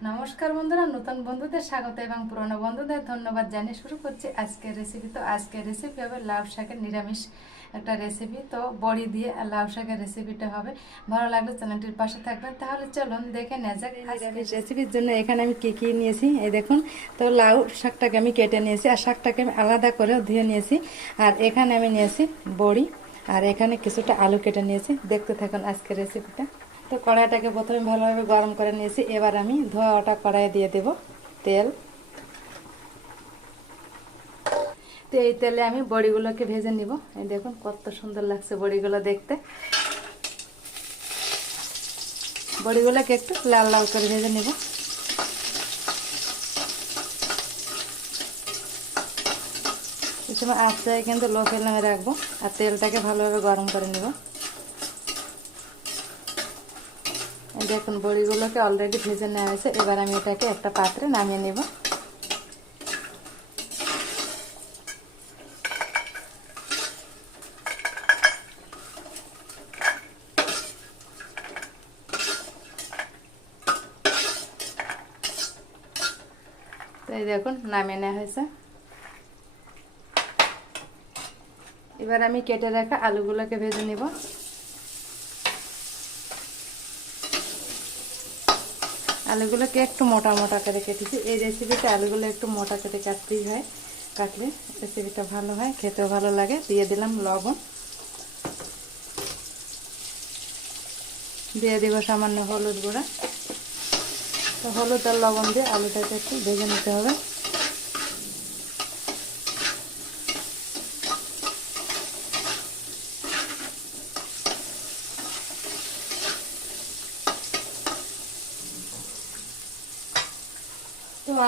নমস্কার বন্ধুরা নতুন বন্ধুদের স্বাগত এবং পুরনো বন্ধুদের ধন্যবাদ জানিয়ে শুরু করছি আজকের রেসিপি তো আজকের রেসিপি হবে লাউ শাকের নিরামিষ একটা রেসিপি তো বড়ি দিয়ে আর লাউ শাকের রেসিপিটা হবে। ভালো লাগলে চ্যানেলটির পাশে থাকবেন। তাহলে চলুন দেখে নেওয়া যাক নিরামিষ রেসিপির জন্য এখানে আমি কী কী নিয়েছি? এই দেখুন তো লাউ শাকটাকে আমি কেটে নিয়েছি আর শাকটাকে আমি আলাদা করে ধুয়ে নিয়েছি। আর এখানে আমি নিয়েছি বড়ি। আর এখানে কিছুটা আলু কেটে নিয়েছি। দেখতে থাকুন আজকের রেসিপিটা তো কড়াইটাকে প্রথমে ভালোভাবে গরম করে নিয়েছি। এবার আমি ধোয়া ওটা কড়াইয়ে দিয়ে দেব তেল। তো এই তেলে আমি বড়িগুলোকে ভেজে নিব। এই দেখুন কত সুন্দর লাগছে বড়িগুলো দেখতে। বড়িগুলোকে একটু লাল লাল করে ভেজে নিব। এই সময় আস্তে কিন্তু লো ফ্লেমে রাখব আর তেলটাকে ভালোভাবে গরম করে নিব এই দেখুন, বড়িগুলোকে অলরেডি ভেজে নেওয়া হয়েছে। এবার আমি এটাকে একটা পাত্রে নামিয়ে নেব। এই দেখুন, নামিয়ে নেওয়া হয়েছে। এবার আমি কেটে রাখা আলুগুলোকে ভেজে নিব। আলুগুলোকে একটু মোটা মোটা করে কেটেছি। এই রেসিপিতে আলুগুলো একটু মোটা করে কাটতেই হয়। কাটলে রেসিপিটা ভালো হয়, খেতেও ভালো লাগে। দিয়ে দিলাম লবণ। দিয়ে দিব সামান্য হলুদ গুঁড়া। তো হলুদ আর লবণ দিয়ে আলুটাকে একটু ভেজে নিতে হবে।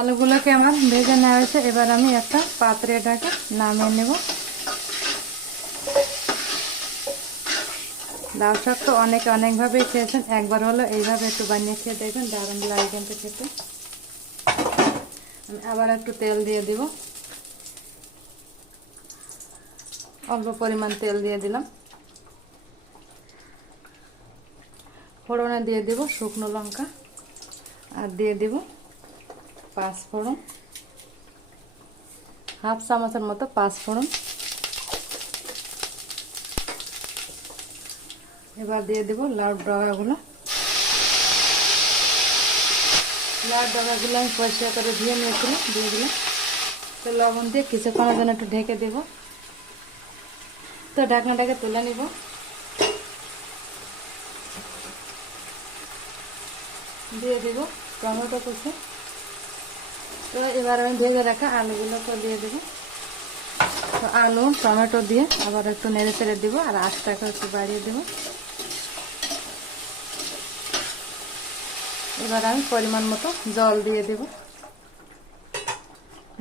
আলুগুলোকে আমার ভেজে নেওয়া হয়েছে। এবার আমি একটা পাত্রে এটাকে নামিয়ে নেব। লাউ শাক তো অনেকে অনেকভাবেই খেয়েছেন। একবার হলো এইভাবে একটু বানিয়ে খেয়ে দেখবেন, দারুণ লাগে কিন্তু খেতে। আমি আবার একটু তেল দিয়ে দিব। অল্প পরিমাণ তেল দিয়ে দিলাম। ফোড়নে দিয়ে দিব শুকনো লঙ্কা। আর দিয়ে দিব পাঁচফোড়ন হাফ চামচের মতো পাঁচফোড়ন এবার দিয়ে দেব লাউ ডগাগুলো লাউ ডগাগুলো আমি পরিষ্কার করে ধুয়ে নিয়েছিলাম, দিয়ে দিলাম। তো লবণ দিয়ে কিছুক্ষণের জন্য একটু ঢেকে দেব। তো ঢাকনাটাকে তুলে নিব। দিয়ে দেব টমেটো কুচি। তো এবার আমি ভেজে রাখা আলুগুলোকে দিয়ে দেবো। তো আলু, টমেটো দিয়ে আবার একটু নেড়ে চেড়ে দেবো আর আঁচটাকে একটু বাড়িয়ে দেবো। এবার আমি পরিমাণ মতো জল দিয়ে দেব।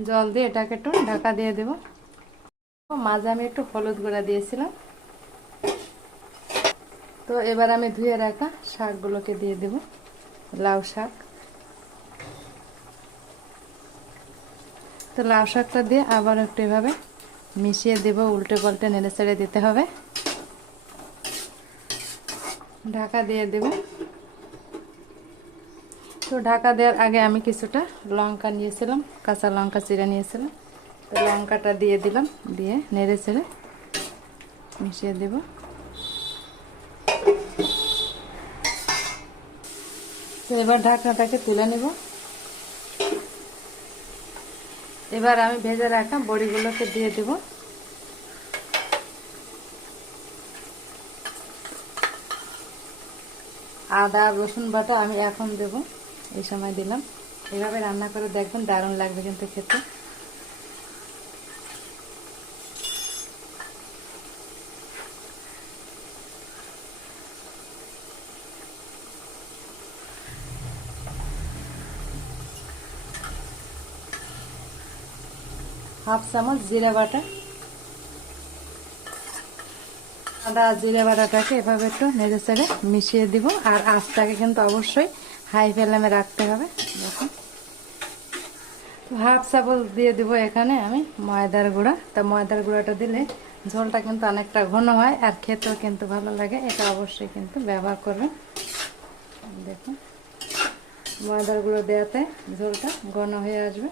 জল দিয়ে এটাকে একটু ঢাকা দিয়ে দেব। মাঝে আমি একটু হলুদ গুঁড়া দিয়েছিলাম। তো এবার আমি ধুয়ে রাখা শাকগুলোকে দিয়ে দেব, লাউ শাক। তো লাউ শাকটা দিয়ে আবার একটু এভাবে মিশিয়ে দেব, উল্টে পাল্টে নেড়ে ছেড়ে দিতে হবে। ঢাকা দিয়ে দেব। তো ঢাকা দেওয়ার আগে আমি কিছুটা লঙ্কা নিয়েছিলাম, কাঁচা লঙ্কা চিড়ে নিয়েছিলাম। তো লঙ্কাটা দিয়ে দিলাম, দিয়ে নেড়ে ছেড়ে মিশিয়ে দেব। তো এবার ঢাকনাটাকে তুলে নেব। এবার আমি ভেজে রাখা বড়িগুলোকে দিয়ে দেব। আদা, রসুন বাটা আমি এখন দেব। এই সময় দিলাম। এভাবে রান্না করে দেখবেন দারুণ লাগবে কিন্তু খেতে। হাফ চামচ জিরা বাটা। আদা জিরা বাটাটাকে এভাবে একটু নেড়ে চেড়ে মিশিয়ে দিব। আর আঁচটাকে কিন্তু অবশ্যই হাই ফ্লেমে রাখতে হবে। দেখুন। হাফ চামচ দিয়ে দিব এখানে আমি ময়দার গুঁড়া। তা ময়দার গুঁড়াটা দিলে ঝোলটা কিন্তু অনেকটা ঘন হয় আর খেতেও কিন্তু ভালো লাগে। এটা অবশ্যই কিন্তু ব্যবহার করবেন। দেখুন। ময়দার গুঁড়ো দেওয়াতে ঝোলটা ঘন হয়ে আসবে।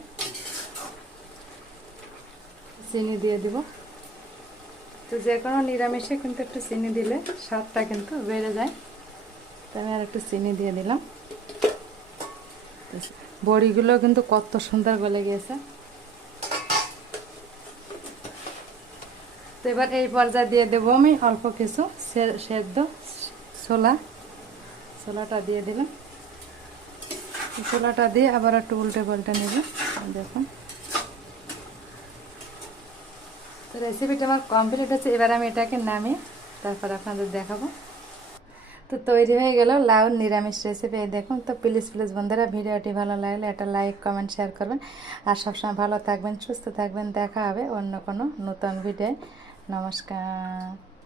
চিনি দিয়ে দিব। তো যে কোনো নিরামিষে কিন্তু একটু চিনি দিলে স্বাদটা কিন্তু বেড়ে যায়। তো আমি আর একটু চিনি দিয়ে দিলাম। বড়িগুলো কিন্তু কত সুন্দর গলে গিয়েছে। তো এবার এই পর্যায়ে দিয়ে দেবো আমি অল্প কিছু সেদ্ধ ছোলা। ছোলাটা দিয়ে দিলাম। ছোলাটা দিয়ে আবার একটু উল্টে পাল্টে নেব। দেখুন তো রেসিপিটা আমার কমপ্লিট হচ্ছে এবার আমি এটাকে নামি তারপর আপনাদের দেখাবো। তো তৈরি হয়ে গেল লাউ নিরামিষ রেসিপি দেখুন। তো প্লিজ প্লিজ বন্ধুরা, ভিডিওটি ভালো লাগলে একটা লাইক কমেন্ট শেয়ার করবেন। আর সবসময় ভালো থাকবেন, সুস্থ থাকবেন। দেখা হবে অন্য কোনো নতুন ভিডিও নমস্কার।